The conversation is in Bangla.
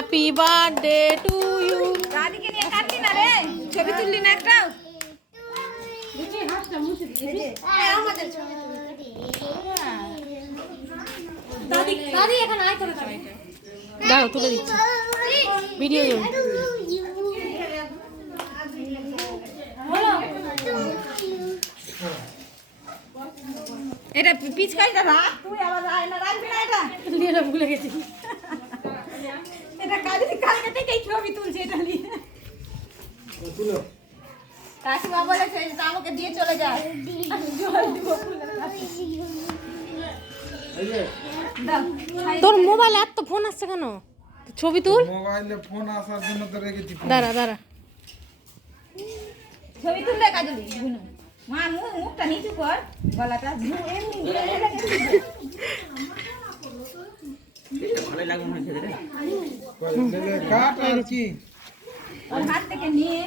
Happy birthday to you. দাদিকে নিয়ে কাটলি না রে, ছবি তুললি না একটা? দাদি এখানে আয় করে দাও। দাও তুলে দিচ্ছি ভিডিও জন্য। এটা পিচকারিটা রাখ, তুই আবার না রাখবি না এটা। এটা ভুলে গেছি। এটা কালকে থেকেই ছবি তুলছে এটা নিয়ে। কাকিমা বলেছে যে আমাকে দিয়ে চলে যায়। জল দিব ফুলের কাছে। দাও, তোর মোবাইল এত ফোন আসছে কেন? ছবি তুল। মোবাইলে ফোন আসার জন্য তো রেখেছি ফোন। দাঁড়া দাঁড়া। ছবি তুললে কাজলি বুনু। মা মুখটা নিচু কর, গলাটা এমনি ঘুরে ঘুরে কাট আর কি ওর হাত থেকে নিয়ে